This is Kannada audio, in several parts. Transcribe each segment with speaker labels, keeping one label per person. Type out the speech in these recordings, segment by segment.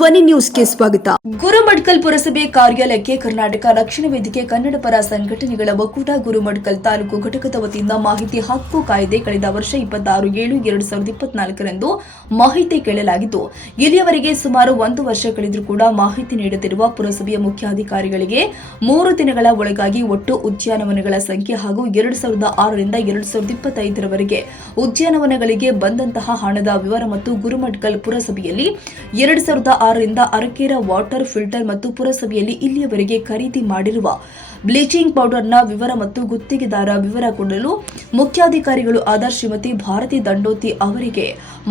Speaker 1: ಧ್ವನಿ ನ್ಯೂಸ್ಗೆ ಸ್ವಾಗತ. ಗುರುಮಡ್ಕಲ್ ಪುರಸಭೆ ಕಾರ್ಯಾಲಯಕ್ಕೆ ಕರ್ನಾಟಕ ರಕ್ಷಣಾ ವೇದಿಕೆ ಕನ್ನಡ ಪರ ಸಂಘಟನೆಗಳ ಒಕ್ಕೂಟ ಗುರುಮಡ್ಕಲ್ ತಾಲೂಕು ಘಟಕದ ವತಿಯಿಂದ ಮಾಹಿತಿ ಹಕ್ಕು ಕಾಯ್ದೆ ಕಳೆದ ವರ್ಷ ಇಪ್ಪತ್ತಾರು ಏಳು ಎರಡು ಸಾವಿರದ ಇಪ್ಪತ್ನಾಲ್ಕರಂದು ಮಾಹಿತಿ ಕೇಳಲಾಗಿದ್ದು ಇಲ್ಲಿಯವರೆಗೆ ಸುಮಾರು ಒಂದು ವರ್ಷ ಕಳೆದರೂ ಕೂಡ ಮಾಹಿತಿ ನೀಡದಿರುವ ಪುರಸಭೆಯ ಮುಖ್ಯಾಧಿಕಾರಿಗಳಿಗೆ ಮೂರು ದಿನಗಳ ಒಳಗಾಗಿ ಒಟ್ಟು ಉದ್ಯಾನವನಗಳ ಸಂಖ್ಯೆ ಹಾಗೂ ಎರಡು ಸಾವಿರದ ಆರರಿಂದ ಎರಡು ಸಾವಿರದ ಇಪ್ಪತ್ತೈದರವರೆಗೆ ಉದ್ಯಾನವನಗಳಿಗೆ ಬಂದಂತಹ ಹಣದ ವಿವರ ಮತ್ತು ಗುರುಮಡ್ಕಲ್ ಪುರಸಭೆಯಲ್ಲಿ ಎರಡು ಸಾವಿರದ ಆರರಿಂದ ಅರಕೇರ ವಾಟರ್ ಫಿಲ್ಟರ್ ಮತ್ತು ಪುರಸಭೆಯಲ್ಲಿ ಇಲ್ಲಿಯವರೆಗೆ ಖರೀದಿ ಮಾಡಿರುವ ಬ್ಲೀಚಿಂಗ್ ಪೌಡರ್ನ ವಿವರ ಮತ್ತು ಗುತ್ತಿಗೆದಾರ ವಿವರ ಕೊಡಲು ಮುಖ್ಯಾಧಿಕಾರಿಗಳು ಆದ ಶ್ರೀಮತಿ ಭಾರತಿ ದಂಡೋತಿ ಅವರಿಗೆ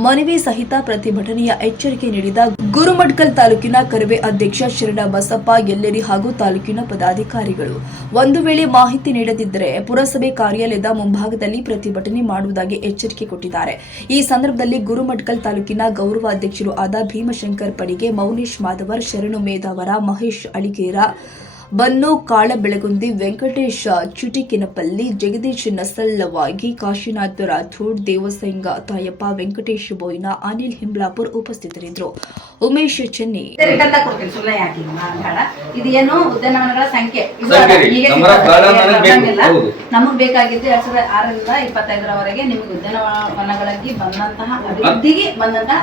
Speaker 1: ಮನವಿ ಸಹಿತ ಪ್ರತಿಭಟನೆಯ ಎಚ್ಚರಿಕೆ ನೀಡಿದ ಗುರುಮಡ್ಕಲ್ ತಾಲೂಕಿನ ಕರವೆ ಅಧ್ಯಕ್ಷ ಶರಣ ಬಸಪ್ಪ ಎಲ್ಲೆರಿ ಹಾಗೂ ತಾಲೂಕಿನ ಪದಾಧಿಕಾರಿಗಳು. ಒಂದು ವೇಳೆ ಮಾಹಿತಿ ನೀಡದಿದ್ದರೆ ಪುರಸಭೆ ಕಾರ್ಯಾಲಯದ ಮುಂಭಾಗದಲ್ಲಿ ಪ್ರತಿಭಟನೆ ಮಾಡುವುದಾಗಿ ಎಚ್ಚರಿಕೆ ಕೊಟ್ಟಿದ್ದಾರೆ. ಈ ಸಂದರ್ಭದಲ್ಲಿ ಗುರುಮಡ್ಕಲ್ ತಾಲೂಕಿನ ಗೌರವ ಅಧ್ಯಕ್ಷರು ಆದ ಭೀಮಶಂಕರ್ ಪಡಿಗೆ ಮೌನೇಶ್ ಮಾಧವರ್, ಶರಣು ಮೇಧಾವರ, ಮಹೇಶ್ ಅಳಿಗೇರ ಬನ್ನು ಕಾಳಬೆಳಗುಂದಿ ವೆಂಕಟೇಶ ಚುಟಿಕಿನಪಲ್ಲಿ ಜಗದೀಶ್ ನಸಲ್ಲವಾಗಿ ಕಾಶಿನಾಥ್ ರಾಥೋಡ್ ದೇವಸಂಗ ತಾಯಪ್ಪ ವೆಂಕಟೇಶ್ ಬೋಯ್ನ ಅನಿಲ್ ಹಿಂಬ್ಲಾಪುರ್ ಉಪಸ್ಥಿತರಿದ್ದರು. ಉಮೇಶ್ ಚೆನ್ನಿ.
Speaker 2: ಇದೇನು ಉದ್ಯಾನವನಗಳ ಸಂಖ್ಯೆ. ನಮಗ್ ಬೇಕಾಗಿದ್ದು ಎರಡ್ ಸಾವಿರದ ಆರರಿಂದ ಇಪ್ಪತ್ತೈದರವರೆಗೆ ನಿಮ್ಗೆ ಉದ್ಯಾನವನಗಳಿಗೆ ಬಂದಂತಹ ಅಭಿವೃದ್ಧಿಗೆ ಬಂದಂತಹ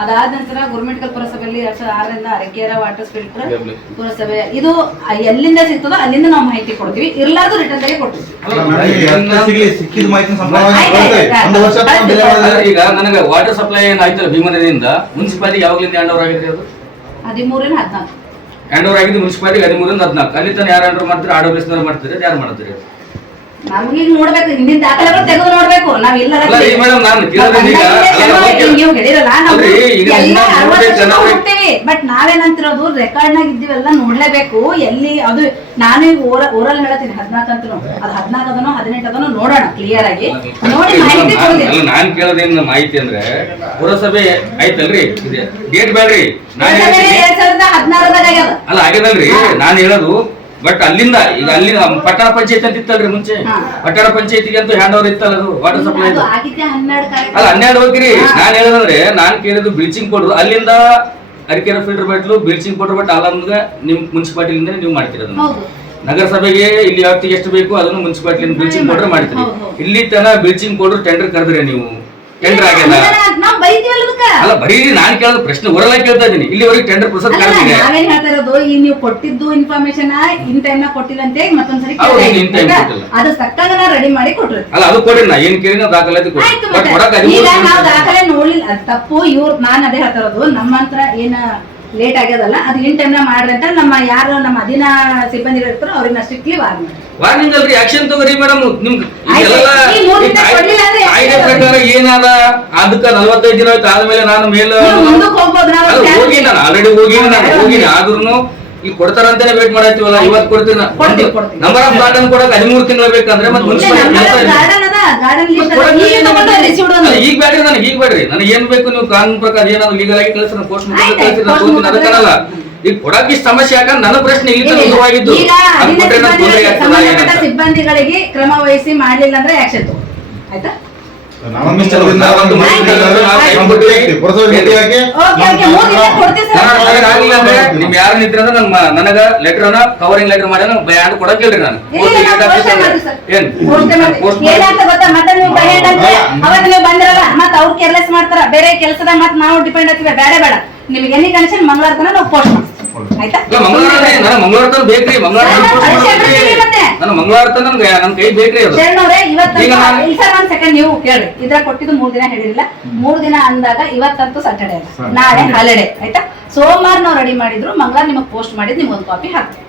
Speaker 2: ಅದಾದ ನಂತರ ಗುರುಮೆಟ್ಕಲ್ ಪುರಸಭೆಯಲ್ಲಿ ಎರಡ್ ಸಾವಿರದ ಆರರಿಂದ ಅರಕೇರ ವಾಟರ್ ಫಿಲ್ಟರ್ ಪುರಸಭೆ. ಇದು ಎಲ್ಲಿಂದ ಸಿಗ್ತದೋ ಅಲ್ಲಿಂದ ನಾವು ಮಾಹಿತಿ ಕೊಡ್ತೀವಿ. ಇರ್ಲಾರ್ದು ರಿಟರ್ನ್ ದಾಗೆ ಕೊಡ್ತೀವಿ.
Speaker 3: ಈಗ ನನಗೆ ವಾಟರ್ ಸಪ್ಲೈ ಏನಾಯ್ತಲ್ಲ ಭೀಮನದಿಯಿಂದ ಮುನ್ಸಿಪಾಲಿಟಿ ಯಾವಾಗಲಿಂದ ಹ್ಯಾಂಡ್ ಓವರ್ ಆಗಿದೆ ಅದು
Speaker 2: ಹದಿಮೂರಿಂದ ಹದಿನಾಲ್ಕು.
Speaker 3: ಹ್ಯಾಂಡ್ ಓವರ್ ಆಗಿದ್ದು ಮುನ್ಸಿಪಾಲಿಟಿ ಹದಿಮೂರಿಂದ ಹದಿನಾಲ್ಕು. ಅಲ್ಲಿ ತನಕ ಯಾರು ಹ್ಯಾಂಡ್ ಮಾಡ್ತಾರೆ? ಆರ್ ಡಬ್ಲ್ಯೂಸ್ ಮಾಡ್ತಾರೆ? ಯಾರು ಮಾಡ್ತಾರೆ?
Speaker 2: ನಮ್ಗೆ ಈಗ ನೋಡ್ಬೇಕು ಹಿಂದಿನ ದಾಖಲೆಗಳು ತೆಗೆದು ನೋಡ್ಬೇಕು. ನಾವ್ ಇಲ್ಲ. ನೀವು ಹೇಳಿರಲ್ಲ ನಾವು ಹೋಗ್ತೇವೆ. ಬಟ್ ನಾವೇನಂತಿರೋದು ರೆಕಾರ್ಡ್ ನಾಗ ಇದ್ದೀವೆಲ್ಲ ನೋಡ್ಲೇಬೇಕು. ಎಲ್ಲಿ ಅದು ನಾನೇ ಓರಲ್ ಹೇಳತ್ತೀನಿ ಹದಿನಾಲ್ಕು ಅಂತನು. ಅದು ಹದಿನಾಲ್ಕು ಅದನೋ ಹದಿನೆಂಟು ಅದನೋ ನೋಡೋಣ ಕ್ಲಿಯರ್ ಆಗಿ. ನೋಡಿ ಮಾಹಿತಿ
Speaker 3: ನಾನ್ ಕೇಳೋದೇನು ಮಾಹಿತಿ ಅಂದ್ರೆ ಪುರಸಭೆ ಆಯ್ತಲ್ರಿ? ಡೇಟ್ ಬೇಡ್ರಿ.
Speaker 2: ಹದಿನಾರದಾಗ
Speaker 3: ಅಲ್ಲ ಆಗ್ಯದಲ್ರಿ. ನಾನ್ ಹೇಳೋದು ಬಟ್ ಅಲ್ಲಿಂದ ಈಗ ಅಲ್ಲಿ ಪಟ್ಟಣ ಪಂಚಾಯತ್ ಅಂತ ಇತ್ತಲ್ರಿ ಮುಂಚೆ. ಪಟ್ಟಣ ಪಂಚಾಯತಿಗೆ ಅಂತ ಹ್ಯಾಂಡ್ ಓವರ್ ಇತ್ತಲ್ಲ ಅದು ವಾಟರ್ ಸಪ್ಲೈ ಅಲ್ಲ ಹನ್ನೆರಡು ಹೋಗಿರಿ ನಾನು ಹೇಳಿದ್ರೆ ಹೇಳೋದಂದ್ರೆ ನಾನ್ ಕೇಳಿದ್ದು ಬ್ಲೀಚಿಂಗ್ ಪೌಡರ್ ಅಲ್ಲಿಂದ ಅರಿಕೆರೆ ಫಿಲ್ಟರ್ ಬಟ್ಲು ಬ್ಲೀಚಿಂಗ್ ಪೌಡರ್ ಬಟ್ ಅಲ್ಲಂದ ನಿಮ್ ಮುನ್ಸಿಪಾಲಿಟಿಯಿಂದ ನೀವು ಮಾಡ್ತೀರ ಅದನ್ನ ನಗರಸಭೆಗೆ ಇಲ್ಲಿ ಯಾವತ್ತಿಗೆ ಎಷ್ಟು ಬೇಕು ಅದನ್ನು ಮುನ್ಸಿಪಾಲಿಟಿ ಬ್ಲೀಚಿಂಗ್ ಪೌಡರ್ ಮಾಡ್ತೀರಿ. ಇಲ್ಲಿ ತನ ಬ್ಲೀಚಿಂಗ್ ಪೌಡರ್ ಟೆಂಡರ್ ಕರೆದ್ರೆ ನೀವು. ಟೆಂಡರ್ ಆಗ್ಯದ
Speaker 2: ನಾವ್ ಬೈತೀವಲ್ಲ ಅದಕ್ಕ
Speaker 3: ಅಲ್ಲ ಬರೀ ನಾನು ಕೇಳಿದ ಪ್ರಶ್ನೆ ಹೊರಲ್ಲ ಕೇಳ್ತಾ ಇದೀನಿ ಇಲ್ಲಿವರೆಗೆ ಟೆಂಡರ್ ಪ್ರೊಸೆಸ್
Speaker 2: ಅಲ್ಲ,
Speaker 3: ಕರೆದಿದೆ.
Speaker 2: ನಾವೇನ್ ಹೇಳ್ತಾ ಇರೋದು? ಈ ನೀವು ಕೊಟ್ಟಿದ್ದು ಇನ್ಫಾರ್ಮೇಶನ್ ಇನ್ ಟೈಮ್ ನಾಗ ಕೊಟ್ಟಿಲ್ಲ ಅಂತ ಹೇಳಿ ಮತ್ತೊಂದ್ಸರಿ
Speaker 3: ಹೌದು,
Speaker 2: ಕೇಳ್ತಾ
Speaker 3: time
Speaker 2: ಇದ್ದೀನಿ. ಅದು ಸಕ್ಕಂಗ ನಾ ರೆಡಿ ಮಾಡಿ ಕೊಟ್ರಿ
Speaker 3: ಅಲ್ಲ ಅದು ಕೊಡಿ ನಾ ಏನ್ ಕೇಳಿ ನಾವು ದಾಖಲಾತಿ ಕೊಡಿ
Speaker 2: ಆಯ್ತು
Speaker 3: ಬಟ್
Speaker 2: ಮತ್ತೆ. ಈಗ ನಾವು ದಾಖಲೆ ನೋಡ್ಲಿಲ್ಲ. ಅದ್ ತಪ್ಪು ಇವ್ರು ನಾನ್ ಅದೇ ಹೇಳ್ತಾ ಇರೋದು. ನಮ್ಮ ಹತ್ರ ಏನ ಲೇಟ್ ಆಗ್ಯದಲ್ಲ ಅದು ಇನ್ ಟೈಮ್ ನಾಗ ಮಾಡ್ರಿ ಅಂತ ನಮ್ಮ ಯಾರು ನಮ್ಮ ಅಧೀನ ಸಿಬ್ಬಂದಿ ಇರ್ತಾರೋ ಅವ್ರನ್ನ ಸ್ಟ್ರಿಕ್ಟ್ಲಿ ವಾರ್ನಿಂಗ್
Speaker 3: ವಾರ್ನಿಂಗ್ ಅಲ್ರಿ ಆಕ್ಷನ್ ತಗೋರಿ ಮೇಡಮ್ ನಿಮ್ಗೆ
Speaker 2: ಆಯ್ತು. ಈ ಕೊಡ್ಲಿಲ್ಲ
Speaker 3: ಕಾಯ್ದೆ ಪ್ರಕಾರ ಏನಾದ? ಅದಕ್ಕ ನಲವತ್ತೈದು ದಿನ ಆಯ್ತು ಆದ್ಮೇಲೆ ನಾನು ಮೇಲ್ ಹೋಗಿ ನಾನು ಆಲ್ರೆಡಿ ಹೋಗಿ ನಾನು ಹೋಗಿನಿ. ಆದ್ರೂ ಈಗ ಕೊಡ್ತಾರಂತಾನೆ ವೇಟ್ ಮಾಡಾಯ್ತೀವಲ್ಲ ಇವತ್ತು ಕೊಡ್ತೀನಿ. ನಂಬರ್ ಆಫ್ ಗಾರ್ಡನ್ ಕೊಡಕ್ ಹದಿಮೂರು ತಿಂಗಳು ಬೇಕಂದ್ರೆ
Speaker 2: ಈಗ
Speaker 3: ಬೇಡ್ರಿ ನನಗೆ ಈಗ ಬೇಡ್ರಿ. ನನಗೆ ಏನ್ ಬೇಕು ನೀವು ಕಾನೂನು ಪ್ರಕಾರ ಏನಾದ್ರು ಲೀಗಲ್ ಆಗಿ ಕಳಿಸಿ ನಾನು ಪೋಸ್ಟ್ ಕಳಿಸಿ ನಾನು ಅದಕ್ಕಲ್ಲ ಈಗ ಕೊಡಕ್ ಇಷ್ಟ ಸಮಸ್ಯೆ ಯಾಕಂದ್ರೆ ನನ್ನ ಪ್ರಶ್ನೆ ಇಲ್ಲಿ ತೊಂದ್ರೆ
Speaker 2: ಸಿಬ್ಬಂದಿಗಳಿಗೆ- ಕ್ರಮ ವಹಿಸಿ ಮಾಡ್ಲಿಲ್ಲ ಅಂದ್ರೆ ಆಕ್ಷನ್ ಆಯ್ತಾ?
Speaker 3: ನಿಮ್ ಯಾರು ನಿಂತ್ರ ನನಗ ಲೆಟರ್ ಅನ್ನ ಕವರಿಂಗ್ ಲೆಟರ್ ಮಾಡಿ ಬ್ಯಾಂಡ್ ಕೊಡಕ್ ಹೇಳ್ರಿ ನಾನು. ಏನ್?
Speaker 2: ಮತ್ತೆ ನೀವು ಬೈಹೆಂಡ್ ಅಂದ್ರೆ ಅವತ್ತು ನೀವು ಬಂದಿರಲ್ಲ ಮತ್ತೆ ಅವ್ರು ಕೇರ್ಲೆಸ್ ಮಾಡ್ತಾರ. ಬೇರೆ ಕೆಲಸದ ಮತ್ ನಾವು ಡಿಪೆಂಡ್ ಆಗ್ತೀವಿ. ಬೇರೆ ಬೇಡ. ನಿಮ್ಗೆ ಎನಿ ಕನೆಕ್ಷನ್ ಮಂಗಳವಾರ ತನ ನಾವು ಪೋಸ್ಟ್ ಮಾಡ್ತೀವಿ. ಆಯ್ತಾ?
Speaker 3: ಮಂಗಳವಾರ ನಾನು ಮಂಗಳವಾರ ಬೇಕ್ರಿ. ಮಂಗಳವಾರ
Speaker 2: ನಾನು.
Speaker 3: ನಾನು ಮಂಗಳವಾರ ನನ್ಗೆ ನನ್ನ ಕೈ ಬೇಕ್ರಿ ಅದು.
Speaker 2: ಶರಣವ್ರೆ ಇವತ್ತು
Speaker 3: ಈಗ ನಾನು-
Speaker 2: ಇಲ್ಲ ಸರ್ ಒಂದ್ ಸೆಕೆಂಡ್ ನೀವು ಕೇಳಿ ಇದ್ರ ಕೊಟ್ಟಿದ್ದು ಮೂರ್ ದಿನ ಹೇಳಿರಲಿಲ್ಲ. ಮೂರ್ ದಿನ ಅಂದಾಗ ಇವತ್ತಂತೂ ಸಾಟರ್ಡೆ ಅಲ್ಲ. ನಾಳೆ ಹಾಲಿಡೇ ಆಯ್ತಾ? ಸೋಮವಾರ ನಾವು ರೆಡಿ ಮಾಡಿದ್ರು. ಮಂಗಳವಾರ ನಿಮಗೆ ಪೋಸ್ಟ್ ಮಾಡಿದ್ ನಿಮ್ ಒಂದು ಕಾಪಿ ಹಾಕ್ತೀವಿ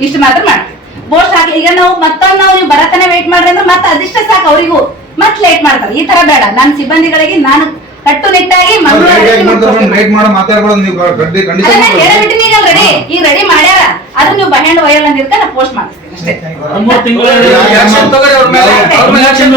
Speaker 2: ಇಷ್ಟು ಮಾತ್ರ ಮಾಡಿ ಪೋಸ್ಟ್ ಹಾಕಿ ಈಗ ನಾವು ಮತ್ತೊಂದು ನಾವು ನೀವು ಬರತನ ವೇಟ್ ಮಾಡ್ರಿ ಅಂದ್ರೆ ಮತ್ತೆ ಅದಿಷ್ಟ ಸಾಕು ಅವರಿಗೂ. ಮತ್ತೆ ಲೇಟ್ ಮಾಡ್ತಾರೆ. ಈ ತರ ಬೇಡ. ನನ್ನ ಸಿಬ್ಬಂದಿಗಳಿಗೆ ನಾನು ಕಟ್ಟುನಿಟ್ಟಾಗಿ ಮಂಗಳವಾರ
Speaker 4: ರೇಟ್ ಮಾಡ್ತಾರೆ ರೇಟ್ ಮಾಡೋ ಮಾತಾಡ್ಕೊಳ್ಳೋದು ನೀವು ಗಡ್ಡಿ ಕಂಡೀಷನ್
Speaker 2: ಅದನ್ನ ಹೇಳಿಬಿಟ್ಟಿನಿ ಈಗ ರೆಡಿ ಈಗ ರೆಡಿ ಮಾಡ್ಯಾರ. ಅದು ನೀವು ಬಹಳ ಒಯ್ಯಲ್ಲ ಅಂದಿರ್ಕ ನಾ ಪೋಸ್ಟ್ ಮಾಡಿಸ್ತೀನಿ ಅಷ್ಟೇ
Speaker 5: ಮೂರ್ ತಿಂಗಳು
Speaker 3: ಆಕ್ಷನ್